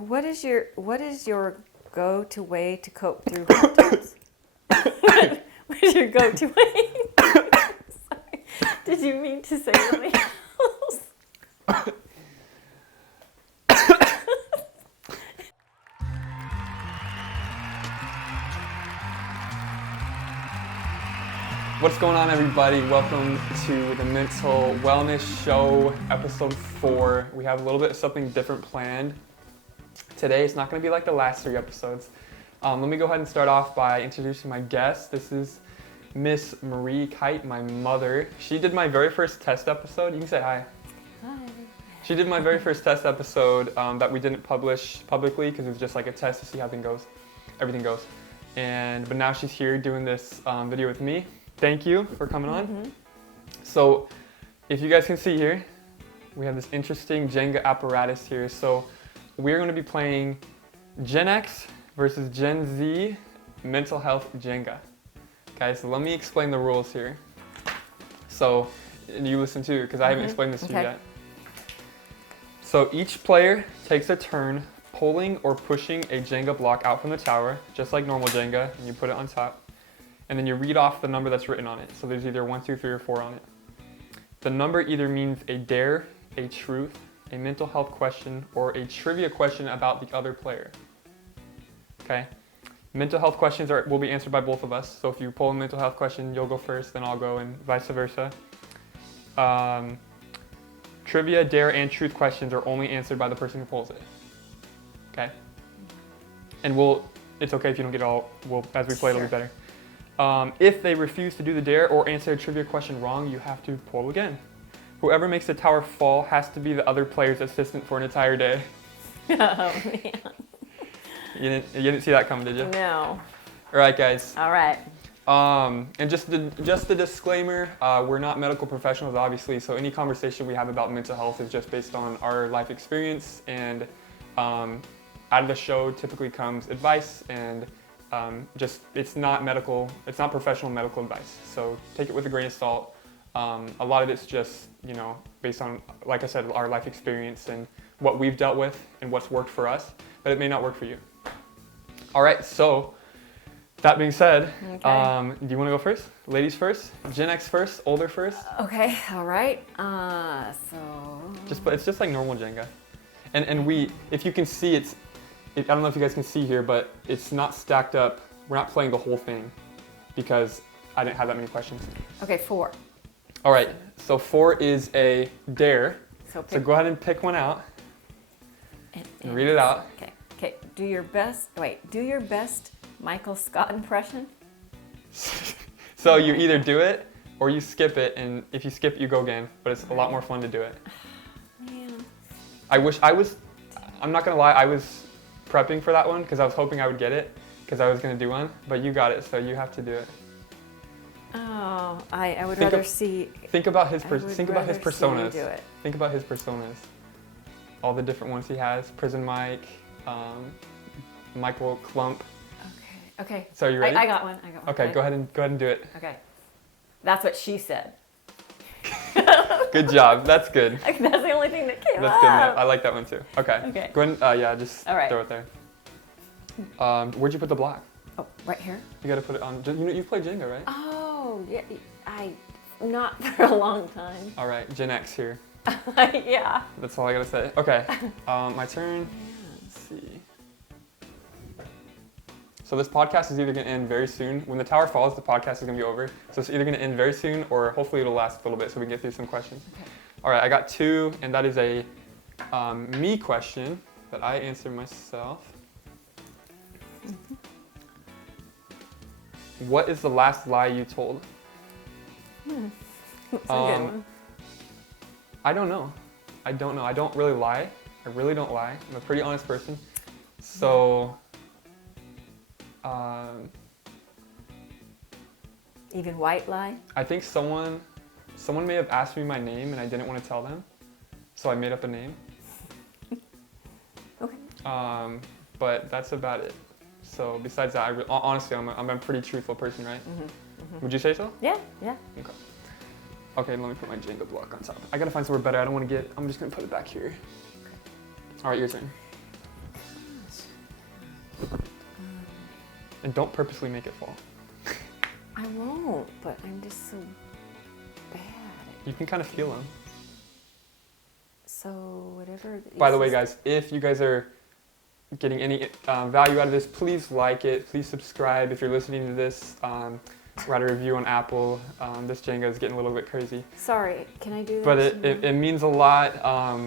What is your go-to way to cope through hard times? What is your go-to way? Sorry. Did you mean to say something else? What's going on, everybody? Welcome to the Mental Wellness Show, episode 4. We have a little bit of something different planned today. It's not going to be like the last 3 episodes. Let me go ahead and start off by introducing my guest. This is Miss Marie Kite, my mother. She did my very first test episode. You can say hi. Hi. She did my very first test episode that we didn't publish publicly because it was just like a test to see how everything goes. But now she's here doing this video with me. Thank you for coming on. Mm-hmm. So if you guys can see here, we have this interesting Jenga apparatus here. So we're going to be playing Gen X versus Gen Z mental health Jenga. Okay, so let me explain the rules here. So you listen too, because I haven't explained this to you yet. So each player takes a turn pulling or pushing a Jenga block out from the tower, just like normal Jenga, and you put it on top. And then you read off the number that's written on it. So there's either 1, 2, 3, or 4 on it. The number either means a dare, a truth, a mental health question, or a trivia question about the other player. Okay? Mental health questions will be answered by both of us. So if you pull a mental health question, you'll go first, then I'll go, and vice versa. Trivia, dare, and truth questions are only answered by the person who pulls it. Okay? And it's okay if you don't get it all, as we play, it'll be better. If they refuse to do the dare or answer a trivia question wrong, you have to pull again. Whoever makes the tower fall has to be the other player's assistant for an entire day. Oh, man. You didn't see that coming, did you? No. All right, guys. All right. And just a disclaimer, we're not medical professionals, obviously, so any conversation we have about mental health is just based on our life experience, and out of the show typically comes advice, and it's not professional medical advice, so take it with a grain of salt. A lot of it's just, based on, like I said, our life experience and what we've dealt with and what's worked for us, but it may not work for you. All right, so that being said, do you want to go first? Ladies first? Gen X first? Older first? Okay, all right. It's just like normal Jenga. And if you can see, I don't know if you guys can see here, but it's not stacked up. We're not playing the whole thing because I didn't have that many questions. Okay, 4. All right, so 4 is a dare. So go ahead and pick one out and read it out. Okay. Do your best Michael Scott impression. So you either do it or you skip it, and if you skip it, you go again, but it's a lot more fun to do it. Man. I'm not gonna lie, I was prepping for that one because I was hoping I would get it because I was gonna do one, but you got it, so you have to do it. Oh, I would rather see. Think about his personas. Do it. Think about his personas. All the different ones he has. Prison Mike, Michael Clump. Okay. So are you ready? I got one. Okay, go ahead and do it. Okay. That's what she said. Good job. That's good. That's the only thing that came up. That's good enough. I like that one too. Okay. Go ahead. Just throw it there. Where'd you put the block? Oh, right here. You got to put it on. You play Jenga, right? Oh, yeah. Not for a long time. All right, Gen X here. Yeah. That's all I gotta say. Okay. My turn. Let's see. So this podcast is either going to end very soon. When the tower falls, the podcast is going to be over. So it's either going to end very soon, or hopefully it'll last a little bit so we can get through some questions. Okay. All right, I got 2, and that is a me question that I answer myself. Mm-hmm. What is the last lie you told? That's a good one. I don't know. I don't really lie. I really don't lie. I'm a pretty honest person. So... Even white lie? I think someone may have asked me my name and I didn't want to tell them, so I made up a name. Okay. But that's about it. So besides that, honestly, I'm a pretty truthful person, right? Mm-hmm, mm-hmm. Would you say so? Yeah. Okay. Okay, let me put my Jenga block on top. I gotta find somewhere better. I'm just gonna put it back here. Okay. All right, your turn. And don't purposely make it fall. I won't, but I'm just so bad. You can kind of feel them. So whatever. By the way, guys, if you guys are getting any value out of this, please like it. Please subscribe. If you're listening to this, write a review on Apple. This Jenga is getting a little bit crazy. Sorry, can I do that? But it means a lot.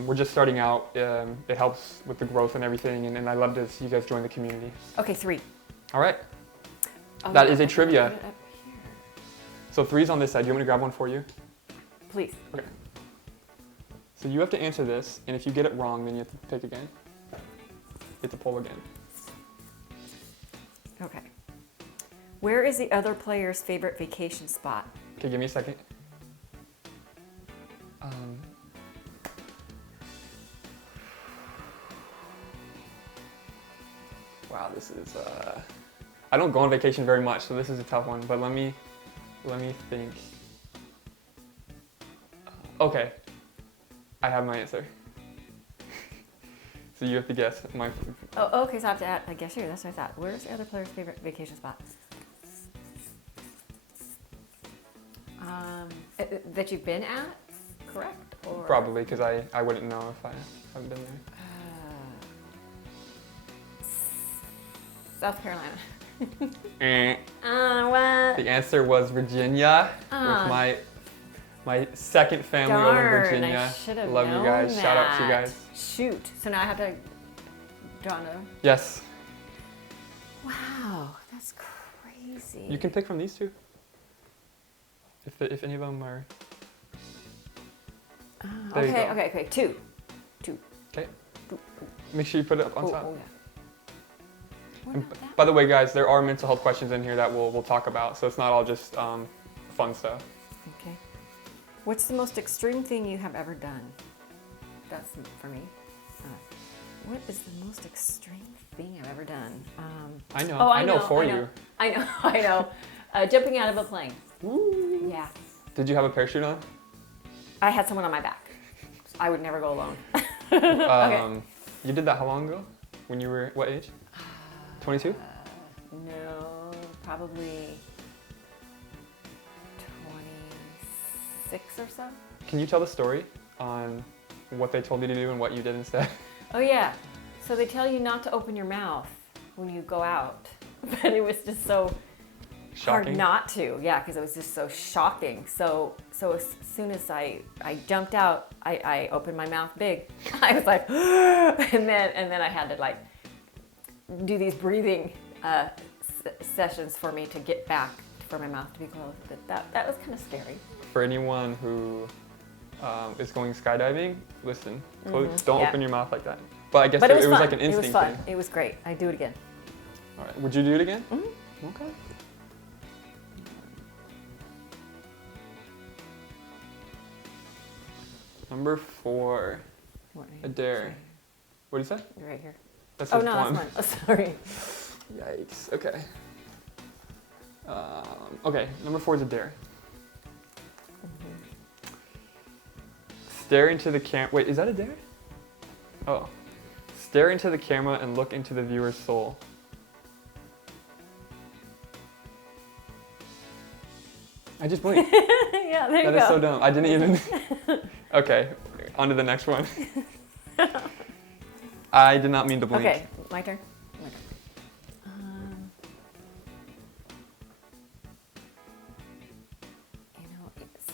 We're just starting out. It helps with the growth and everything, and I'd love to see you guys join the community. Okay, 3. All right. Oh, That yeah, is a I can trivia. put it up here. So 3's on this side. Do you want me to grab one for you? Please. Okay. So you have to answer this, and if you get it wrong, then you have to pick again. Hit the poll again. Okay. Where is the other player's favorite vacation spot? Okay, give me a second. Wow, this is. I don't go on vacation very much, so this is a tough one. But let me think. Okay, I have my answer. So you have to guess my. Oh, okay, so I have to add, I guess you. That's what I thought. Where's the other player's favorite vacation spot? That you've been at, correct? Or Probably, because I wouldn't know if I haven't been there. South Carolina. What? What? The answer was Virginia. With my second family over in Darn, Virginia. I should have Love you known guys. Shout out to you that. guys. Shoot. So now I have to draw another. Yes. Wow, that's crazy. You can pick from these two. If any of them are. There you go. Okay. 2. Okay. Make sure you put it up on top. Oh, yeah. We're And not that by the way, guys, there are mental health questions in here that we'll talk about, so it's not all just fun stuff. Okay. What's the most extreme thing you have ever done? That's for me. What is the most extreme thing I've ever done? I know. Oh, I know for you. I know. Jumping out of a plane. Woo. Yeah. Did you have a parachute on? I had someone on my back. I would never go alone. Okay. You did that how long ago? When you were what age? 22? No, probably 26 or so. Can you tell the story on what they told you to do and what you did instead? Oh yeah. So they tell you not to open your mouth when you go out, but it was just so Shocking. hard not to. Yeah, because it was just so shocking. So as soon as I jumped out, I opened my mouth big. I was like, and then I had to like do these breathing sessions for me to get back for my mouth to be closed. But that was kind of scary. For anyone who is going skydiving, listen, don't Yeah. open your mouth like that. But I guess But it it was was fun. like an instinct It was fun. thing. It was great. I'd do it again. All right. Would you do it again? Mm-hmm. Okay. Number 4, a dare. What did you say? You're right here. That's Oh just no, one. that's one. Oh, sorry. Yikes. Okay. Okay. Number 4 is a dare. Stare into the camera. Wait, is that a dare? Oh. Stare into the camera and look into the viewer's soul. I just blinked. Yeah, there you That go. is so dumb. I didn't even. Okay, on to the next one. I did not mean to blink. Okay, my turn. My turn. You know, it's so.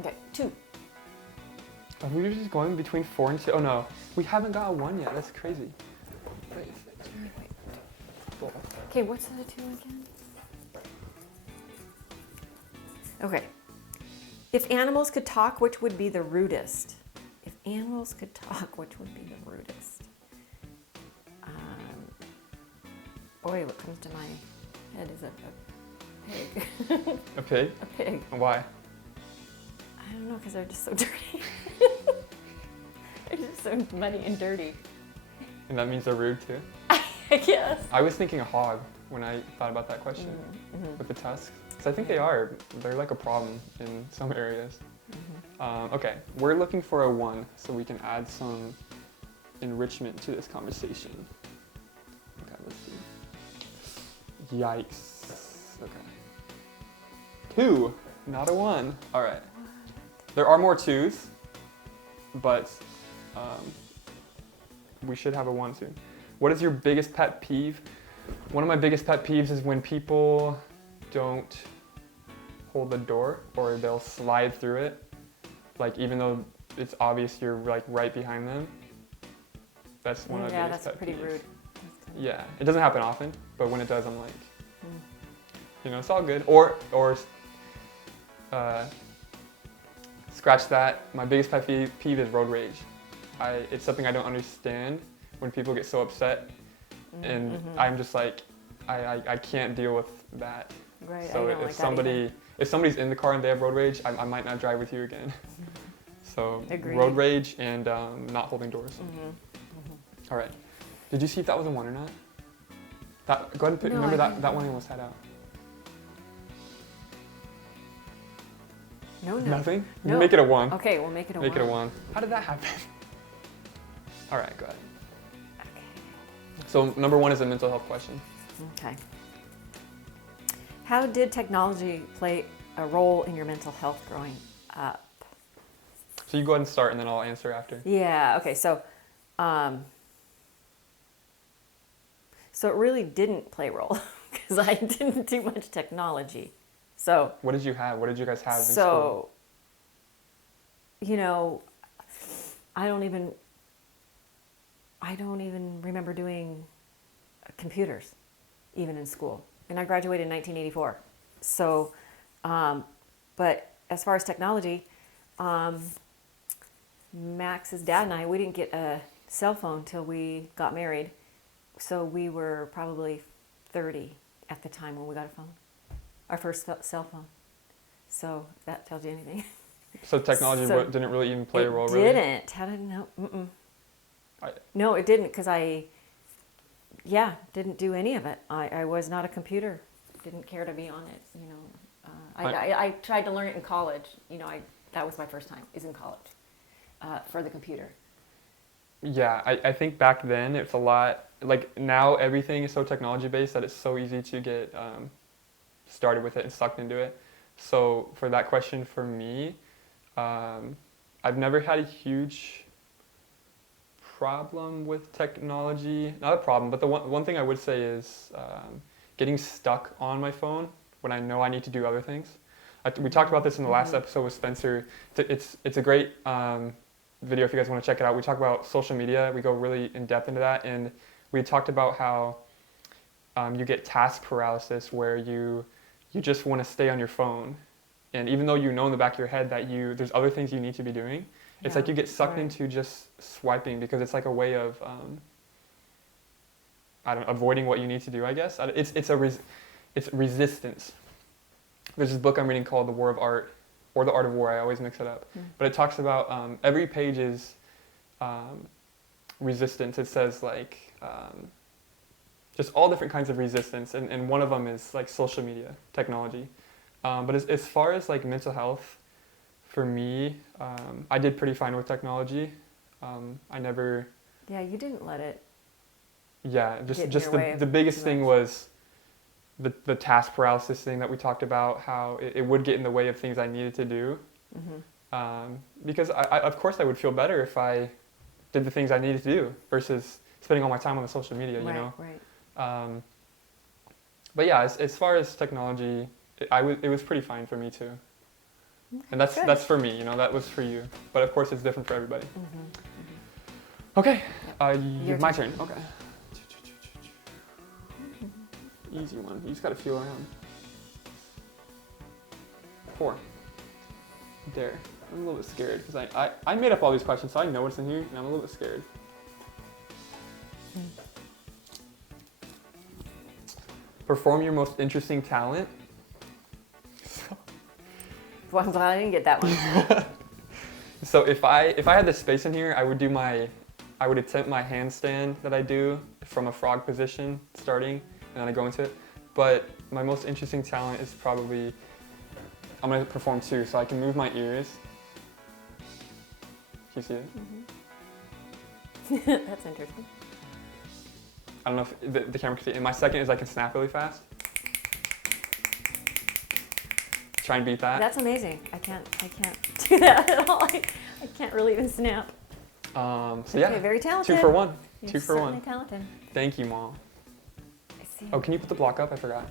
Okay, 2. Are we just going between 4 and 2? Oh no, we haven't got a 1 yet. That's crazy. Wait. Okay, what's the 2 again? Okay. If animals could talk, which would be the rudest? If animals could talk, which would be the rudest? Boy, what comes to my head is a pig. A pig? A pig. Why? I don't know, because they're just so dirty. They're just so muddy and dirty. And that means they're rude too? I guess. I was thinking a hog. when I thought about that question Mm-hmm. with the tusks. Because I think they are. They're like a problem in some areas. Okay, we're looking for a 1 so we can add some enrichment to this conversation. Okay, let's see. Yikes. Okay. 2, not a 1. All right. There are more 2s, but we should have a 1 soon. What is your biggest pet peeve? One of my biggest pet peeves is when people don't hold the door or they'll slide through it. Like even though it's obvious you're like right behind them. That's one of my biggest pet peeves. Yeah, that's pretty rude. Yeah, it doesn't happen often, but when it does, I'm like, you know, it's all good. Or scratch that. My biggest pet peeve is road rage. It's something I don't understand when people get so upset, and I'm just like, I can't deal with that. Right. So if somebody's in the car and they have road rage, I might not drive with you again. So Agreed. Road rage and not holding doors. All right. Did you see if that was a 1 or not? Go ahead and put. No, remember I that one I almost had out. No. Nothing. No. Make it a 1. Okay, we'll make it a 1. Make it a 1. How did that happen? All right, go ahead. Okay. So number 1 is a mental health question. Okay. How did technology play a role in your mental health growing up? So you go ahead and start, and then I'll answer after. Yeah. Okay. So it really didn't play a role because I didn't do much technology. So what did you have? What did you guys have in school? So, you know, I don't even remember doing computers, even in school. And I graduated in 1984. So, but as far as technology, Max's dad and I, we didn't get a cell phone till we got married. So we were probably 30 at the time when we got a phone, our first cell phone. So if that tells you anything. So technology didn't really even play a role, really? It didn't. How did I know? No, it didn't, because I didn't do any of it. I was not a computer. Didn't care to be on it, you know. I tried to learn it in college. You know, that was my first time, is in college, for the computer. Yeah, I think back then it's a lot, like now everything is so technology based that it's so easy to get started with it and sucked into it. So for that question, for me, I've never had a huge problem with technology. Not a problem, but the one thing I would say is getting stuck on my phone when I know I need to do other things. We talked about this in the last episode with Spencer. It's a great video if you guys want to check it out. We talk about social media. We go really in depth into that, and we talked about how you get task paralysis where you just want to stay on your phone, and even though you know in the back of your head that there's other things you need to be doing, it's like you get sucked into just swiping because it's like a way of avoiding what you need to do, I guess. It's resistance. There's this book I'm reading called The War of Art, or The Art of War. I always mix it up. But it talks about every page is resistance. It says like just all different kinds of resistance, and one of them is like social media, technology. But as far as like mental health, for me, I did pretty fine with technology. I never... Yeah, you didn't let it... Yeah, just the biggest thing was the task paralysis thing that we talked about, how it would get in the way of things I needed to do. Because I of course I would feel better if I did the things I needed to do versus spending all my time on the social media, you know? Right. But yeah, as far as technology, it was pretty fine for me too. And that's for me, you know, that was for you. But of course it's different for everybody. Okay, my turn. Okay. Easy one. You just gotta feel around. 4. There. I'm a little bit scared because I made up all these questions, so I know what's in here, and I'm a little bit scared. Perform your most interesting talent. Well, I'm glad I didn't get that one. So if I had the space in here, I would attempt my handstand that I do from a frog position starting, and and then I go into it. But my most interesting talent is probably, I'm going to perform too, so I can move my ears. Can you see it? Mm-hmm. That's interesting. I don't know if the camera can see it. And my second is I can snap really fast. Try and beat that. That's amazing. I can't do that at all. I can't really even snap. So yeah, Okay, very talented. 2 for 1. You're 2 for 1. certainly talented. Thank you, Mom. I see. Oh, can you put the block up? I forgot.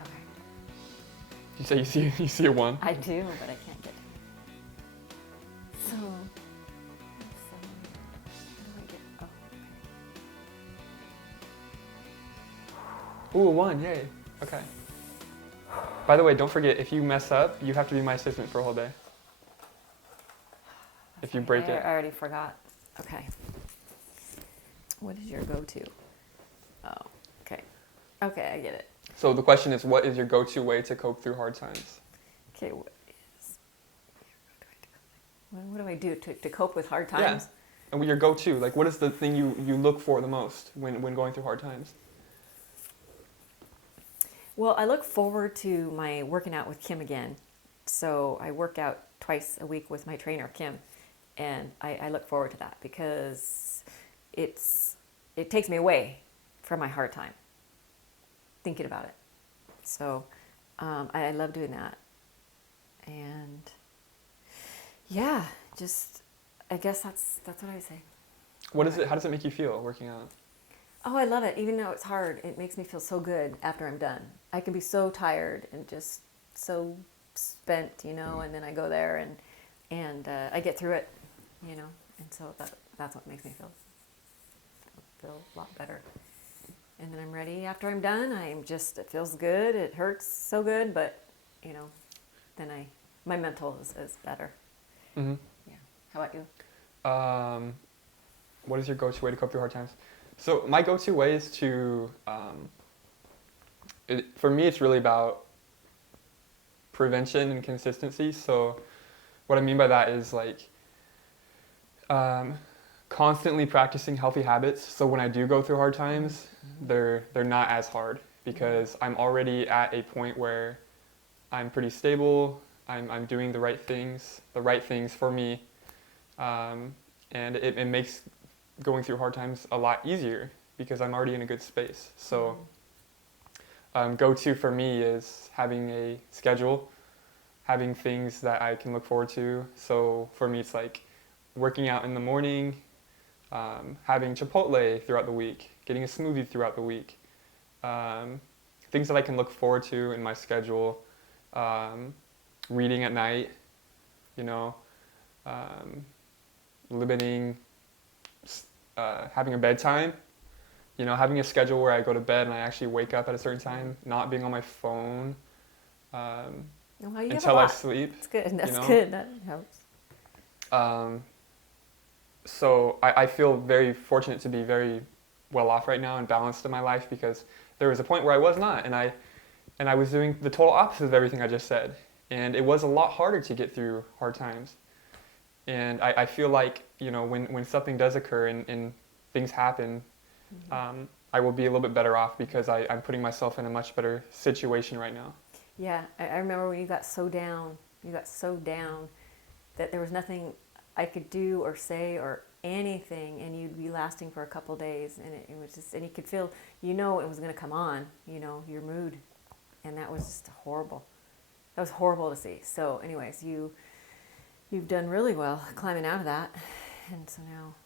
Okay. You say you see a 1? I do, but I can't get to it. So, how do I get? Oh. Ooh, a 1, yay. Okay. By the way, don't forget, if you mess up, you have to be my assistant for a whole day. If you break it. I already forgot. Okay. What is your go-to? Oh, okay. Okay, I get it. So the question is, what is your go-to way to cope through hard times? Okay, what do I do to cope with hard times? Yeah. And your go-to, like what is the thing you look for the most when going through hard times? Well, I look forward to my working out with Kim again. So I work out twice a week with my trainer, Kim. And I look forward to that because it takes me away from my hard time, thinking about it. So I love doing that. And yeah, just I guess that's what I would say. What is it? How does it make you feel working out? Oh, I love it. Even though it's hard, it makes me feel so good after I'm done. I can be so tired and just so spent, and then I go there and I get through it, and so that's what makes me feel a lot better. And then I'm ready after I'm done. It feels good. It hurts so good, but then my mental is better. Mm-hmm. Yeah. How about you? What is your go-to way to cope through hard times? So my go-to way is to, for me, it's really about prevention and consistency. So what I mean by that is like constantly practicing healthy habits. So when I do go through hard times, they're not as hard because I'm already at a point where I'm pretty stable. I'm doing the right things for me, and it makes going through hard times a lot easier because I'm already in a good space. So go-to for me is having a schedule, having things that I can look forward to. So for me, it's like working out in the morning, having Chipotle throughout the week, getting a smoothie throughout the week, things that I can look forward to in my schedule, reading at night, limiting, having a bedtime, having a schedule where I go to bed and I actually wake up at a certain time, not being on my phone until I sleep. That's good. That's good. That helps. So I feel very fortunate to be very well off right now and balanced in my life because there was a point where I was not, and I was doing the total opposite of everything I just said, and it was a lot harder to get through hard times. And I feel like when something does occur and things happen, I will be a little bit better off because I'm putting myself in a much better situation right now. Yeah, I remember when you got so down that there was nothing I could do or say or anything, and you'd be lasting for a couple of days, and it was just, and you could feel, it was going to come on, your mood, and that was just horrible. That was horrible to see. So anyways, you've done really well climbing out of that, and so now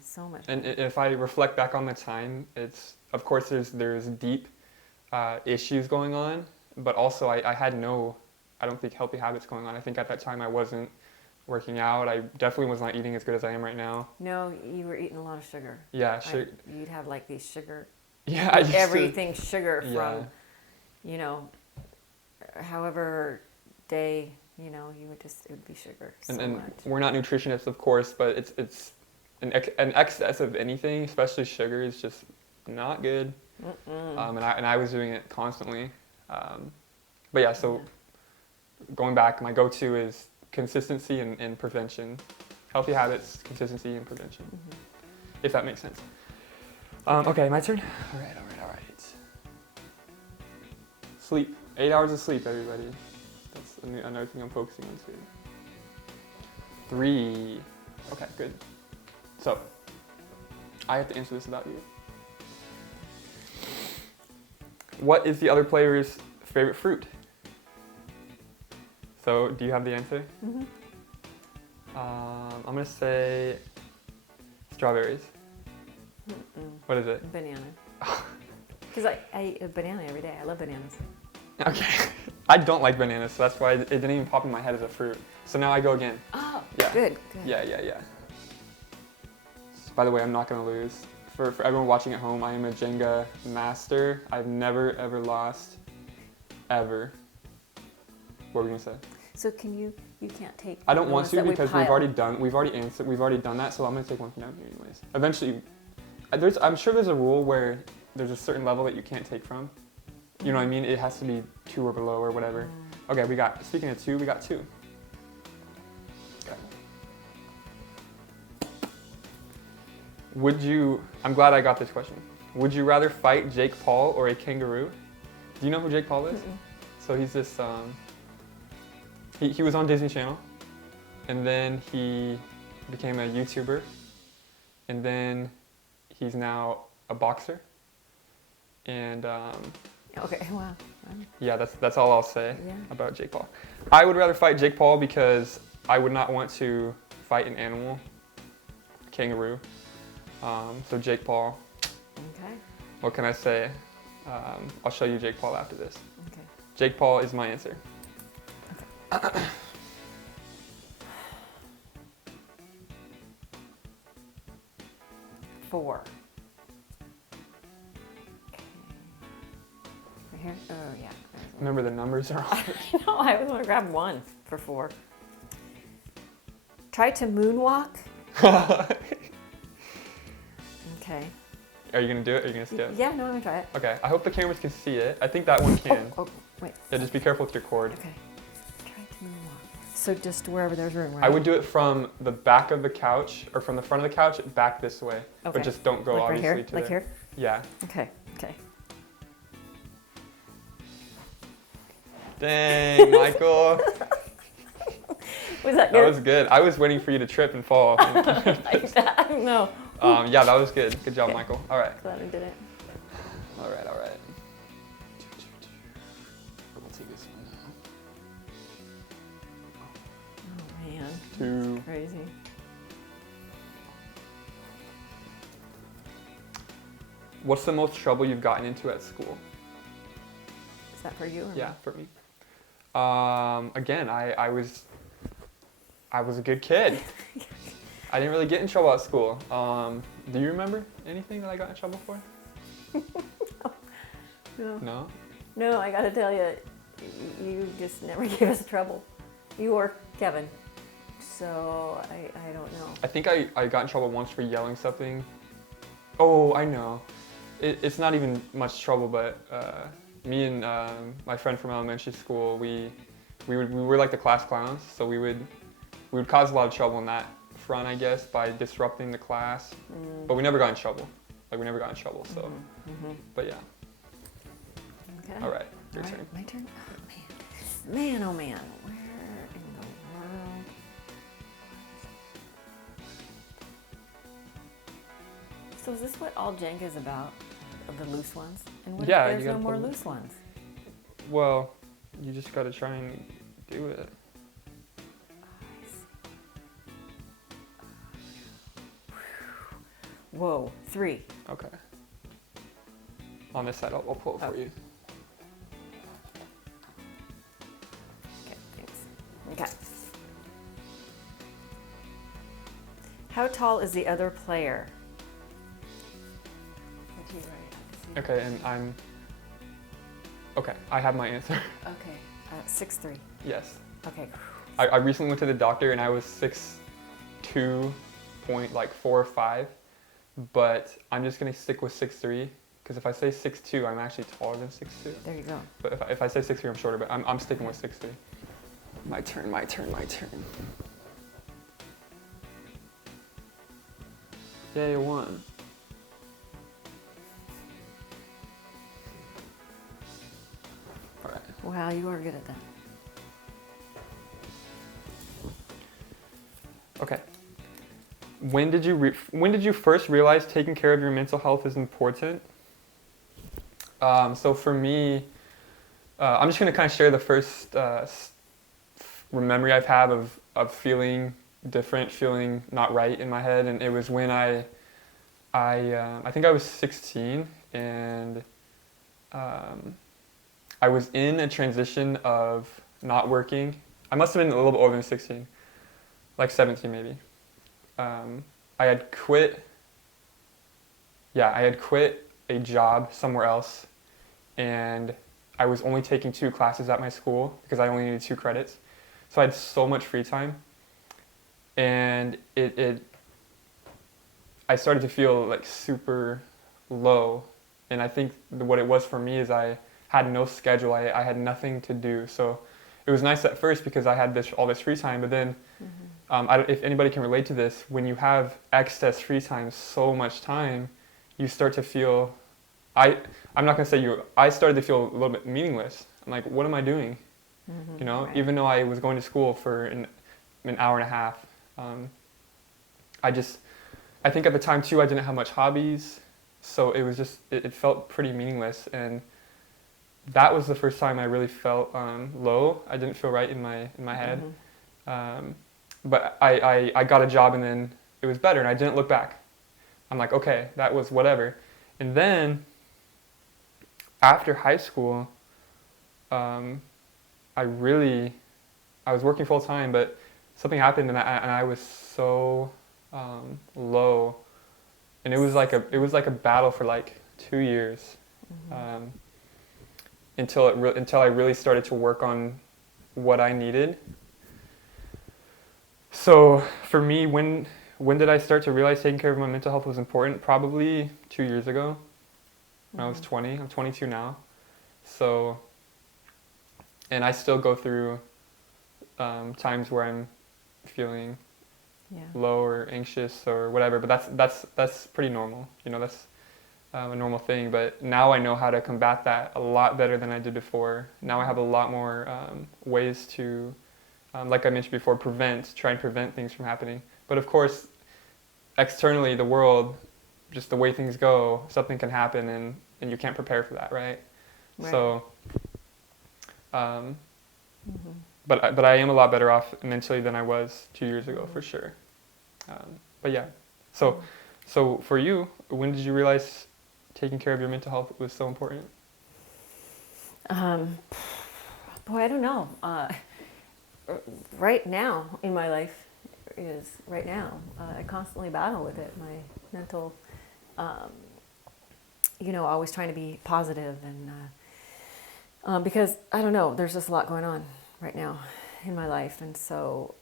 so much. And if I reflect back on the time, it's, of course there's deep issues going on, but also I had I don't think healthy habits going on. I think at that time I wasn't working out. I definitely was not eating as good as I am right now. No, you were eating a lot of sugar. Yeah, sugar. You'd have like these sugar. Yeah, I used everything to, sugar from, however day, it would be sugar. And much. We're not nutritionists, of course, but it's an excess of anything, especially sugar, is just not good. And I was doing it constantly. But yeah, so going back, my go-to is consistency and prevention. Healthy habits, consistency, and prevention. If that makes sense. Okay, my turn. All right. Sleep. 8 hours of sleep, everybody. That's another thing I'm focusing on too. 3. Okay, good. So, I have to answer this about you. What is the other player's favorite fruit? So, do you have the answer? Mm-hmm. I'm gonna say strawberries. Mm-mm. What is it? Banana. Because I eat a banana every day. I love bananas. Okay. I don't like bananas, so that's why it didn't even pop in my head as a fruit. So now I go again. Oh, Yeah. good. Yeah. By the way, I'm not gonna lose. For everyone watching at home, I am a Jenga master. I've never ever lost, ever. What were you gonna say? So you can't take. I don't the want ones to that we because pile. we've already done that. So I'm gonna take one from down here anyways. Eventually, I'm sure there's a rule where there's a certain level that you can't take from. You know what I mean? It has to be 2 or below or whatever. Okay, speaking of 2, we got 2. Okay. I'm glad I got this question. Would you rather fight Jake Paul or a kangaroo? Do you know who Jake Paul is? Mm-mm. So he's this, he was on Disney Channel, and then he became a YouTuber, and then he's now a boxer. And Okay. Wow. yeah, that's all I'll say Yeah. about Jake Paul. I would rather fight Jake Paul because I would not want to fight an animal, a kangaroo. So Jake Paul. Okay. What can I say? I'll show you Jake Paul after this. Okay. Jake Paul is my answer. Okay. 4. Okay. Right here? Oh, yeah. Remember the numbers are on. No, I was going to grab 1 for 4. Try to moonwalk. Okay. Are you gonna do it? Or are you gonna skip? Yeah, no, I'm going to try it. Okay. I hope the cameras can see it. I think that one can. Oh, wait. Yeah, just be careful with your cord. Okay. Try to moonwalk. So just wherever there's room, right? I would do it from the back of the couch or from the front of the couch back this way. Okay. But just don't go like obviously right here? to Like the, here? Yeah. Okay. Dang, Michael. Was that That good? was good. I was waiting for you to trip and fall. No. Yeah, that was good. Good job, Okay. Michael. All right. Glad I did it. All right. We'll take this one now. Oh, man. 2. Crazy. What's the most trouble you've gotten into at school? Is that for you? Or Yeah, for me. Again, I was a good kid. I didn't really get in trouble at school. Do you remember anything that I got in trouble for? No. No? No, I gotta tell you, you just never gave us trouble. You or Kevin. So I don't know. I think I got in trouble once for yelling something. Oh, I know. It's not even much trouble, but me and my friend from elementary school, we were like the class clowns, so we would cause a lot of trouble in that front, I guess, by disrupting the class. But we never got in trouble. So. Mm-hmm. But yeah. Okay. All right, your turn. My turn? Oh, man. Oh, man. Where in the world? So is this what all Jenga is about? The loose ones? And what Yeah, if you there's gotta no more put 'em- loose ones? Well, you just gotta try and do it. Whoa, 3. Okay. On this side, I'll pull it for you. Okay, thanks. Okay. How tall is the other player? What do you write? Okay, and Okay, I have my answer. Okay, 6'3". Yes. Okay. I recently went to the doctor and I was 6'2", like 4 or 5, but I'm just gonna stick with 6'3", because if I say 6'2", I'm actually taller than 6'2". There you go. But if I say 6'3", I'm shorter, but I'm sticking with 6'3". My turn. Yay, 1. Wow, you are good at that. Okay. When did you first realize taking care of your mental health is important? So for me, I'm just gonna kind of share the first memory I've had of feeling different, feeling not right in my head, and it was when I think I was 16, and I was in a transition of not working. I must have been a little bit older than 16, like 17 maybe. I had quit. Yeah, I had quit a job somewhere else, and I was only taking 2 classes at my school because I only needed 2 credits. So I had so much free time, and I started to feel like super low. And I think what it was for me is I had no schedule. I had nothing to do. So it was nice at first because I had all this free time, but then if anybody can relate to this, when you have excess free time, so much time, you start to feel, I'm not going to say I started to feel a little bit meaningless. I'm like, what am I doing? You know, right. even though I was going to school for an hour and a half. I think at the time too, I didn't have much hobbies. So it was just, it felt pretty meaningless. And that was the first time I really felt low. I didn't feel right in my head. But I got a job, and then it was better, and I didn't look back. I'm like, okay, that was whatever. And then after high school, I was working full time, but something happened, and I was so low, and it was like a battle for like 2 years, until I really started to work on what I needed. So for me, when did I start to realize taking care of my mental health was important? Probably 2 years ago, when I was 20. I'm 22 now. So, and I still go through times where I'm feeling low or anxious or whatever, but that's pretty normal. You know, that's a normal thing. But now I know how to combat that a lot better than I did before. Now I have a lot more ways to, like I mentioned before, try and prevent things from happening. But of course, externally, the world, just the way things go, something can happen, and you can't prepare for that, right? So, but I am a lot better off mentally than I was 2 years ago, for sure. But yeah, so for you, when did you realize taking care of your mental health was so important? Boy, I don't know. Right now in my life is right now. I constantly battle with it. My mental, always trying to be positive, and because I don't know, there's just a lot going on right now in my life, and so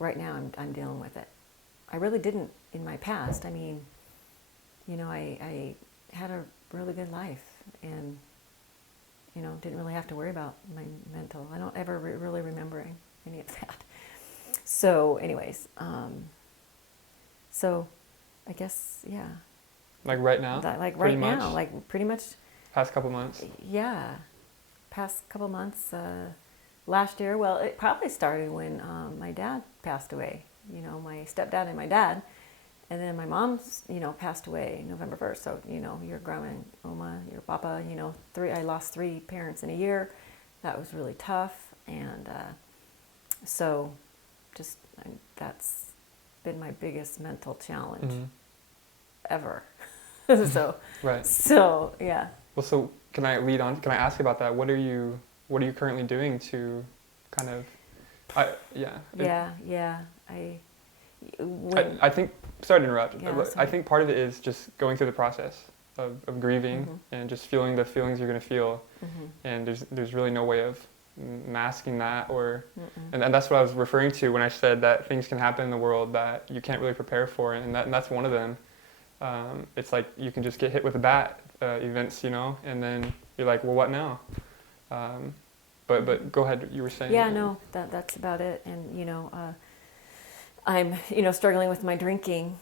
right now I'm dealing with it. I really didn't in my past. I mean, I had a really good life, and didn't really have to worry about my mental. I don't ever really remembering any of that. So anyways, so I guess, yeah. Like right now? Like right now, like pretty much. Past couple months? Yeah. Past couple months. Last year, well, it probably started when my dad passed away. My stepdad and my dad. And then my mom's, passed away November 1st. So, your grandma and Oma, your papa, I lost 3 parents in a year. That was really tough. And so that's been my biggest mental challenge ever. So, right. So, yeah. Well, so can I lead on? Can I ask about that? What are you currently doing to kind of, I think, sorry to interrupt. Yeah, I think part of it is just going through the process of grieving and just feeling the feelings you're going to feel. And there's really no way of masking that, and that's what I was referring to when I said that things can happen in the world that you can't really prepare for, and that's one of them. It's like you can just get hit with a bat, events, and then you're like, well, what now? But go ahead, you were saying. Yeah, no, that's about it. And I'm struggling with my drinking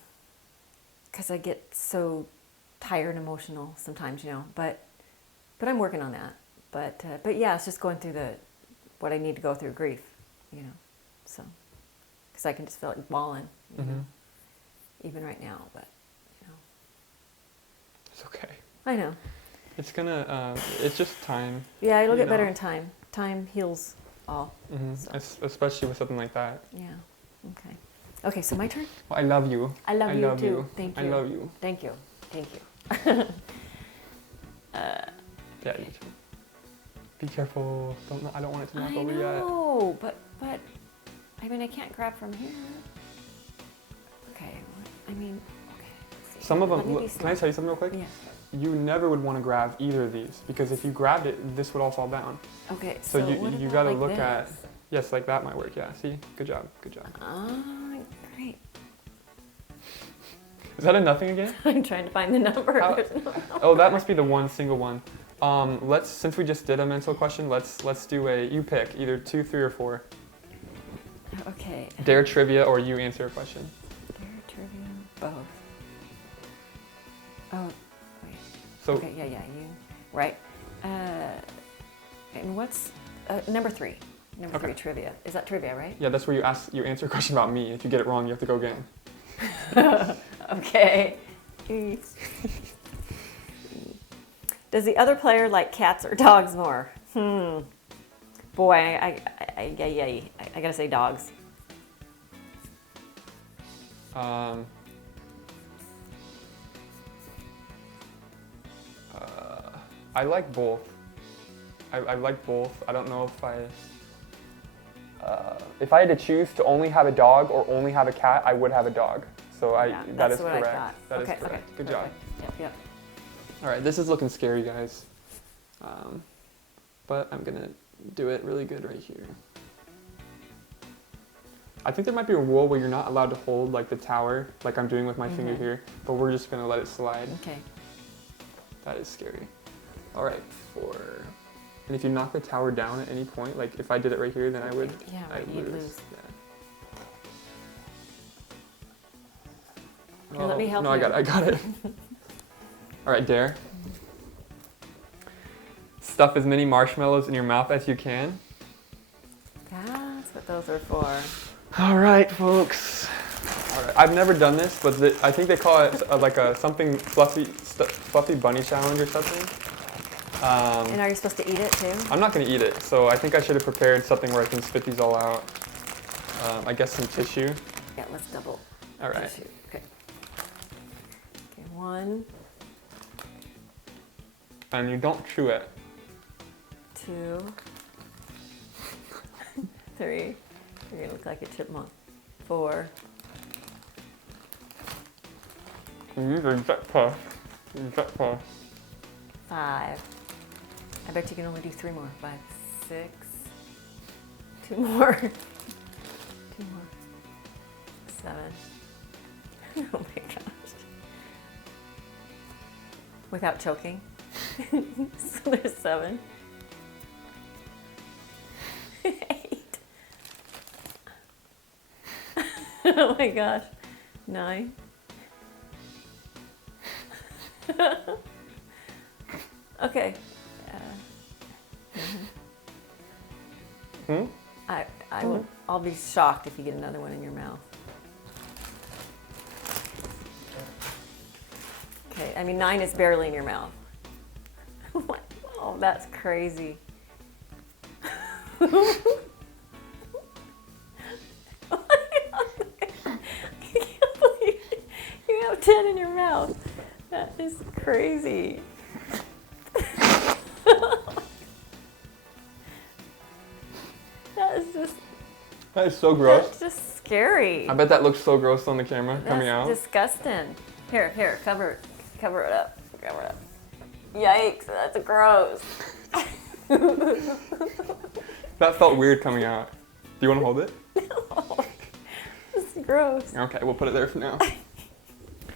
because I get so tired and emotional sometimes, but But I'm working on that. But yeah, it's just going through what I need to go through grief, you know. So, because I can just feel it balling, you know, even right now. But you know, it's okay. I know. It's gonna. It's just time. Yeah, it'll you get better know. in time. Time heals all. So. Especially with something like that. Yeah. Okay. Okay. So my turn. Well, I love you. I love you too. Thank you. I love you. Thank you. Thank you. Yeah, you too. Be careful. I don't want it to knock over yet. I know, but I mean, I can't grab from here. Okay. I mean, okay. Let's see. Some of Let them. me be Can I tell you something real quick? Yeah. You never would want to grab either of these because if you grabbed it, this would all fall down. Okay. So what you about gotta like look this? at. Yes, like that might work. Yeah. See. Good job. Good job. Great. Is that a nothing again? I'm trying to find the number. How- There's no number. Oh, that must be the one single one. Since we just did a mental question, let's do you pick either 2, 3, or 4. Okay. Dare trivia or you answer a question. Dare trivia. Both. Oh, wait. So Okay. Yeah. You. Right. And what's number 3? Number 3 trivia. Is that trivia, right? yeah, that's where you answer a question about me. If you get it wrong, you have to go again. Okay. Does the other player like cats or dogs more? Boy, I gotta say dogs. I like both. I like both. I don't know if I had to choose to only have a dog or only have a cat, I would have a dog. So Yeah, that that's is what I correct. thought. That is Okay, correct. okay, Good job. perfect. Yep. All right, this is looking scary, guys. But I'm gonna do it really good right here. I think there might be a rule where you're not allowed to hold like the tower, like I'm doing with my finger here, but we're just gonna let it slide. Okay. That is scary. All right, 4. And if you knock the tower down at any point, like if I did it right here, then I would. Yeah, I'd you'd lose. Yeah. Here, let me help no, you. I got it. All right, dare. Stuff as many marshmallows in your mouth as you can. That's what those are for. All right, folks. All right. I've never done this, but I think they call it something fluffy bunny challenge or something. And are you supposed to eat it too? I'm not gonna eat it, so I think I should have prepared something where I can spit these all out. I guess some tissue. Yeah, let's double. All right. Tissue. Okay. Okay, 1, And you don't chew it. 2, 3. You're gonna look like a chipmunk. 4. Use a jet puff. 5. I bet you can only do 3 more. 5, 6. 2 more. 2 more. 7. Oh my gosh. Without choking. So there's 7. 8. Oh my gosh. 9. Okay. I'll be shocked if you get another one in your mouth. Okay, I mean 9 is barely in your mouth. What? Oh, that's crazy. I can't believe you have 10 in your mouth. That is crazy. That is so gross. That's just scary. I bet that looks so gross on the camera That's coming out. disgusting. Here, cover it up. Cover it up. Yikes, that's gross. That felt weird coming out. Do you want to hold it? No, this is gross. Okay, we'll put it there for now.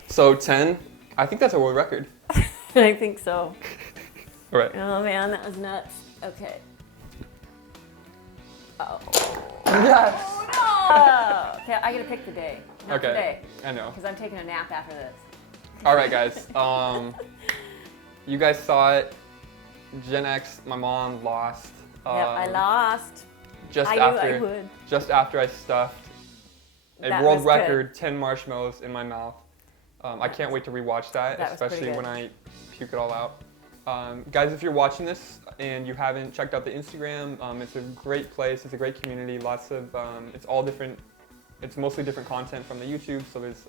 So 10, I think that's a world record. I think so. All right. Oh man, that was nuts. Okay. Oh. Yes. Oh no! Okay, I gotta pick the day. Not Okay. today, I know. because I'm taking a nap after this. All right, guys. You guys saw it. Gen X, my mom lost. I lost. Just I after, knew I would. Just after I stuffed a That world was record 10 marshmallows in my mouth. I can't wait to rewatch that, That was pretty especially when good. I puke it all out. Guys, if you're watching this and you haven't checked out the Instagram, it's a great place. It's a great community. Lots of, it's all different. It's mostly different content from the YouTube, so there's,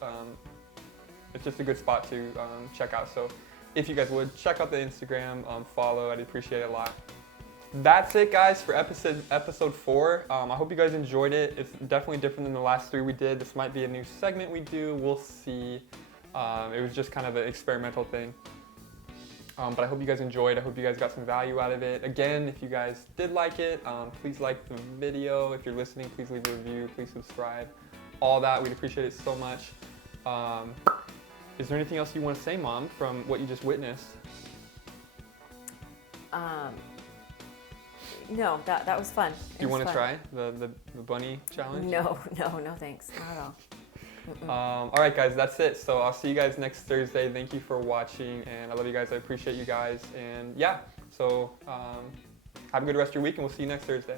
it's just a good spot to check out. So if you guys would, check out the Instagram, follow, I'd appreciate it a lot. That's it, guys, for episode 4. I hope you guys enjoyed it. It's definitely different than the last 3 we did. This might be a new segment we do. We'll see. It was just kind of an experimental thing. But I hope you guys enjoyed. I hope you guys got some value out of it. Again, if you guys did like it, please like the video. If you're listening, please leave a review. Please subscribe. All that, we'd appreciate it so much. Is there anything else you want to say, Mom, from what you just witnessed? No, that was fun. Do you want to try the bunny challenge? No, thanks. Not at all. All right, guys, that's it. So I'll see you guys next Thursday. Thank you for watching, and I love you guys. I appreciate you guys. And yeah, so have a good rest of your week, and we'll see you next Thursday.